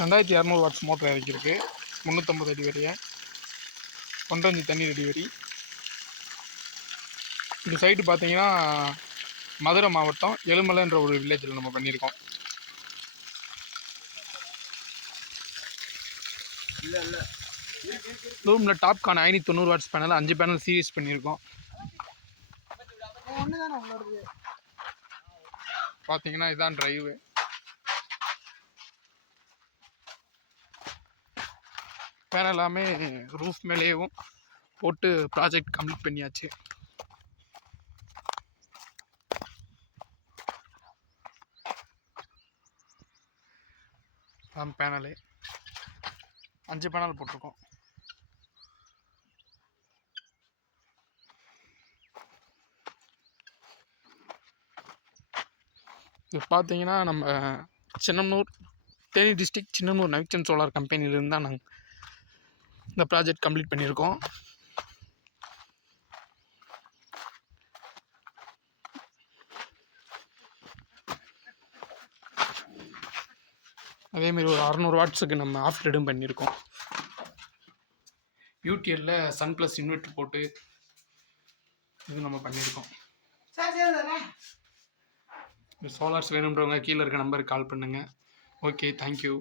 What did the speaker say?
2200 watts motor இறக்கியிருக்கு. 350 அடி வரைய 1.5 தண்ணி டெலிவரி. இந்த சைட்டு பார்த்தீங்கன்னா மதுரை மாவட்டம் எலுமலைன்ற ஒரு வில்லேஜில் நம்ம பண்ணியிருக்கோம். ரூமில் Topcon 590 watts panel 5 panel series பண்ணியிருக்கோம். பார்த்தீங்கன்னா இதுதான் டிரைவு. பேனல் எல்லாமே ரூஃப் மேலேயும் போட்டு ப்ராஜெக்ட் கம்ப்ளீட் பண்ணியாச்சு. பேனலு 5 பேனல் போட்டிருக்கோம். இது பார்த்தீங்கன்னா நம்ம சின்னமனூர், தேனி டிஸ்ட்ரிக்ட் சின்னமனூர் நவிக்சன் சோலார் கம்பெனிலேருந்து தான் நாங்கள் இந்த ப்ராஜெக்ட் கம்ப்ளீட் பண்ணியிருக்கோம். அதேமாரி ஒரு 600 வாட்ஸுக்கு நம்ம ஆஃப் கிரிடும் பண்ணியிருக்கோம். யூடிஎல்ல சன் ப்ளஸ் இன்வெர்டர் போட்டு இது நம்ம பண்ணியிருக்கோம். சோலார்ஸ் வேணுன்றவங்க கீழே இருக்க நம்பருக்கு கால் பண்ணுங்கள். Okay, thank you.